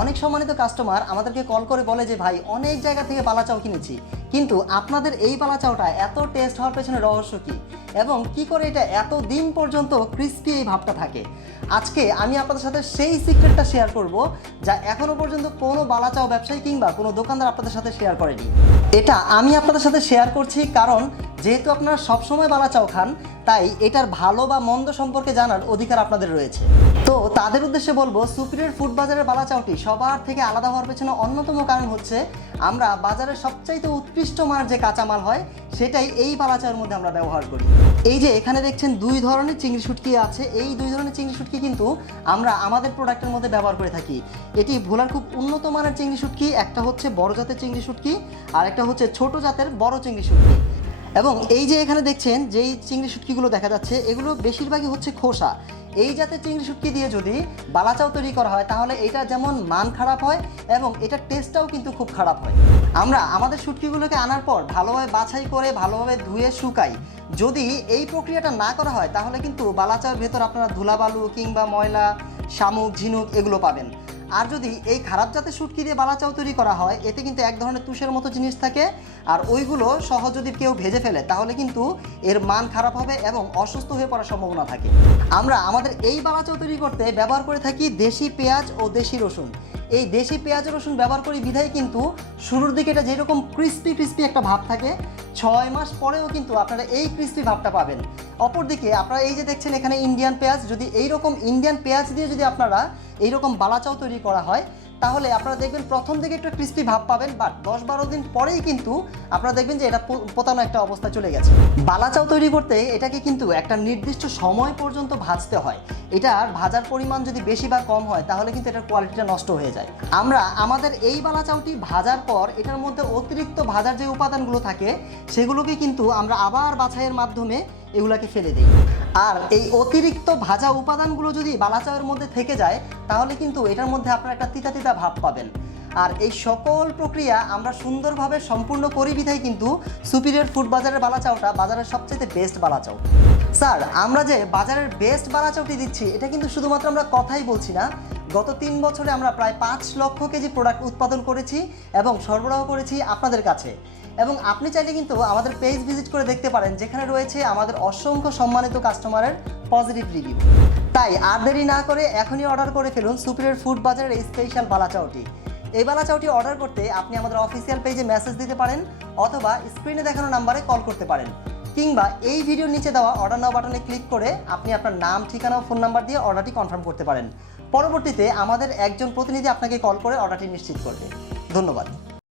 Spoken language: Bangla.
অনেক সম্মানিত কাস্টমার আমাদেরকে কল করে বলে যে ভাই অনেক জায়গা থেকে বালাচাও কিনেছি, কিন্তু আপনাদের এই বালাচাওটা এত টেস্ট হওয়ার পেছনে রহস্য কী এবং কি করে এটা এত দিন পর্যন্ত ক্রিস্পি এই ভাবটা থাকে। আজকে আমি আপনাদের সাথে সেই সিক্রেটটা শেয়ার করব যা এখনও পর্যন্ত কোনো বালাচাও ব্যবসায়ী কিংবা কোনো দোকানদার আপনাদের সাথে শেয়ার করেনি। এটা আমি আপনাদের সাথে শেয়ার করছি কারণ যেহেতু আপনারা সবসময় বালাচাও খান, তাই এটার ভালো বা মন্দ সম্পর্কে জানার অধিকার আপনাদের রয়েছে। তো তাদের উদ্দেশ্যে বলবো, সুপিরিয়র ফুড বাজারের বালাচাওটি সবার থেকে আলাদা হওয়ার পেছনে অন্যতম কারণ হচ্ছে আমরা বাজারের সবচাইতে উৎকৃষ্ট মানের যে কাঁচামাল হয় সেটাই এই বালাচাওয়ের মধ্যে আমরা ব্যবহার করি। এই যে এখানে দেখছেন দুই ধরনের চিংড়ি শুটকি আছে, এই দুই ধরনের চিংড়ি শুটকি কিন্তু আমরা আমাদের প্রোডাক্টের মধ্যে ব্যবহার করে থাকি। এটি ভোলার খুব উন্নত মানের চিংড়ি শুটকি, একটা হচ্ছে বড় জাতের চিংড়ি শুটকি আর একটা হচ্ছে ছোট জাতের বড় চিংড়ি শুটকি। এবং এই যে এখানে দেখছেন যেই চিংড়ি শুটকিগুলো দেখা যাচ্ছে এগুলো বেশিরভাগই হচ্ছে খোসা। এই জাতের চিংড়ি শুটকি দিয়ে যদি বালাচাও তৈরি করা হয় তাহলে এটা যেমন মান খারাপ হয় এবং এটার টেস্টটাও কিন্তু খুব খারাপ হয়। আমরা আমাদের শুটকিগুলোকে আনার পর ভালোভাবে বাছাই করে ভালোভাবে ধুয়ে শুকাই। যদি এই প্রক্রিয়াটা না করা হয় তাহলে কিন্তু বালাচাওয়ের ভেতর আপনারা ধুলাবালু কিংবা ময়লা, শামুক, ঝিনুক এগুলো পাবেন। আর যদি এই খারাপ জাতের শুটকি দিয়ে বালাচাও তৈরি করা হয় এতে কিন্তু এক ধরনের তুষের মতো জিনিস থাকে, আর ওইগুলো সহ যদি কেউ ভেজে ফেলে তাহলে কিন্তু এর মান খারাপ হবে এবং অসুস্থ হয়ে পড়ার সম্ভাবনা থাকে। আমরা আমাদের এই বালাচাও তৈরি করতে ব্যবহার করে থাকি দেশি পেঁয়াজ ও দেশি রসুন। এই দেশি পেঁয়াজ রসুন ব্যবহার করি বিধায় কিন্তু শুরুর দিকে এটা যেরকম ক্রিস্পি একটা ভাব থাকে, 6 মাস পরেও কিন্তু আপনারা এই ক্রিস্পি ভাবটা পাবেন। অপরদিকে আপনারা এই যে দেখছেন এখানে ইন্ডিয়ান পেঁয়াজ, যদি এইরকম ইন্ডিয়ান পেঁয়াজ দিয়ে যদি আপনারা এইরকম বালাচাও তৈরি করা হয় তাহলে আপনারা দেখবেন প্রথম দিকে একটু ক্রিস্পি ভাব পাবেন, বাট 10-12 দিন পরেই কিন্তু আপনারা দেখবেন যে এটা পোতানো একটা অবস্থা চলে গেছে। বালাচাও তৈরি করতে এটাকে কিন্তু একটা নির্দিষ্ট সময় পর্যন্ত ভাজতে হয়। এটার ভাজার পরিমাণ যদি বেশি বা কম হয় তাহলে কিন্তু এটার কোয়ালিটিটা নষ্ট হয়ে যায়। আমরা আমাদের এই বালাচাওটি ভাজার পর এটার মধ্যে অতিরিক্ত ভাজার যে উপাদানগুলো থাকে সেগুলোকে কিন্তু আমরা আবার বাছাইয়ের মাধ্যমে এগুলাকে ফেলে দিই। আর এই অতিরিক্ত ভাজা উপাদানগুলো যদি বালাচাওয়ের মধ্যে থেকে যায় তাহলে কিন্তু এটার মধ্যে আপনারা একটা তিতা তিতা ভাব পাবেন। আর এই সকল প্রক্রিয়া আমরা সুন্দরভাবে সম্পূর্ণ করি বিধায় কিন্তু সুপিরিয়র ফুড বাজারের বালাচাওটা বাজারের সবচেয়ে বেস্ট বালাচাও। স্যার, আমরা যে বাজারের বেস্ট বালাচাওটি দিচ্ছি এটা কিন্তু শুধুমাত্র আমরা কথাই বলছি না। গত 3 বছরে আমরা প্রায় 5 লক্ষ কেজি প্রোডাক্ট উৎপাদন করেছি এবং সরবরাহ করেছি আপনাদের কাছে। এবং আপনি চাইলে কিন্তু আমাদের পেজ ভিজিট করে দেখতে পারেন যেখানে রয়েছে আমাদের অসংখ্য সম্মানিত কাস্টমারের পজিটিভ রিভিউ। তাই আর দেরি না করে এখনই অর্ডার করে ফেলুন সুপিরিয়র ফুড বাজারের এই স্পেশাল বালাচাওটি। এই বালাচাওটি অর্ডার করতে আপনি আমাদের অফিসিয়াল পেজে মেসেজ দিতে পারেন অথবা স্ক্রিনে দেখানো নাম্বারে কল করতে পারেন, কিংবা এই ভিডিওর নিচে দেওয়া অর্ডার নাও বাটনে ক্লিক করে আপনি আপনার নাম, ঠিকানা ও ফোন নাম্বার দিয়ে অর্ডারটি কনফার্ম করতে পারেন। পরবর্তীতে আমাদের একজন প্রতিনিধি আপনাকে কল করে অর্ডারটি নিশ্চিত করবে। ধন্যবাদ।